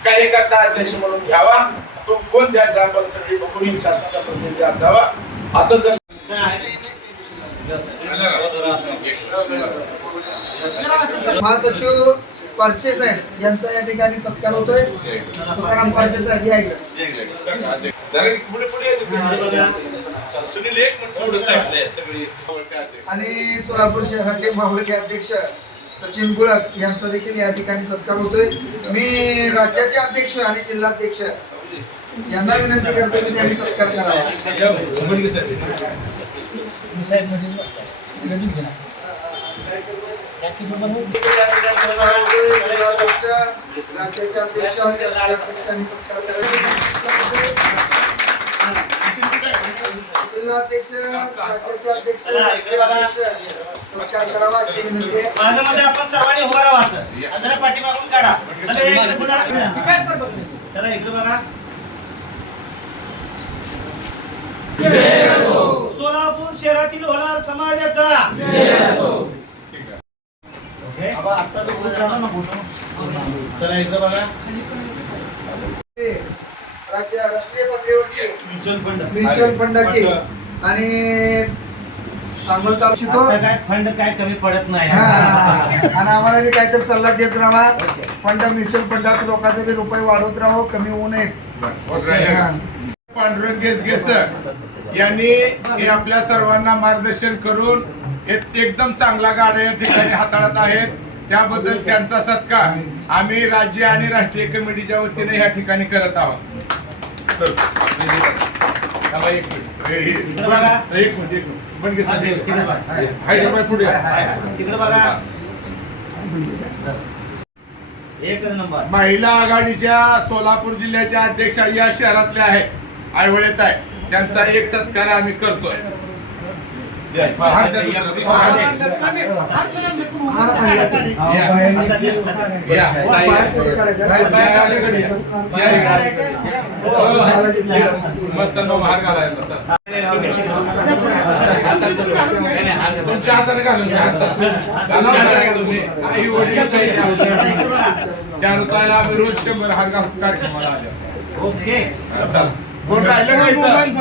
कार्यकर्ता अध्यक्ष म्हणून घ्यावा. तो कोण द्यायचा आपण सगळी बघून एक शासनाचा प्रतिनिधी असावा असं जर महासचिव पारसे साहेब यांचा या ठिकाणी सत्कार होतोय. तुकाराम पारसे साहेब या इकडे आणि सोलापूर शहराचे मावळते अध्यक्ष सचिन गुळक यांचा देखील या ठिकाणी सत्कार होतोय. मी राज्याचे अध्यक्ष आणि जिल्हाध्यक्ष यांना विनंती करतो की त्यांनी सत्कार करावा. राज्याचे अध्यक्ष आणि जिल्हाध्यक्षांनी सत्कार जिल्हाध्यक्ष राज्याचे अध्यक्ष सत्कार करावा अशी विनंती आहे. माझ्यामध्ये आपण सर्वांनी उभा राहा असं जरा पाठीमागून काढा चला इकडे बघा. सोलापूर शहरातील होलार समाजाचा चला इकडे बघा. राष्ट्रीय पातळीवरची म्युच्युअल फंडाची आणि सांगोल तालुका फंड काय कमी पडत नाही आणि आम्हाला बी काहीतरी सल्ला देत राहा. फंड म्युच्युअल फंडात लोकांचे बी रुपये वाढवत राहो, कमी होऊ नये. पांडुरंग गेसगेसर यांनी हे आपल्या सर्वांना मार्गदर्शन करून एकदम चांगला गाड्या या ठिकाणी हाताळत आहेत. त्याबद्दल त्यांचा सत्कार आम्ही राज्य आणि राष्ट्रीय कमिटीच्या वतीने या ठिकाणी करत आहोत. महिला आघाडीच्या सोलापूर जिल्ह्याच्या अध्यक्षा या शहरातल्या आहेत, आयवळेत आहे, त्यांचा एक सत्कार आम्ही करतोय. तुमच्या हाताने घालून आई वडिलांचा आम्ही रोज 100 हार घालतो कार्यक्रमाला आल्या. ओके चला कोण राहिलं का इथं?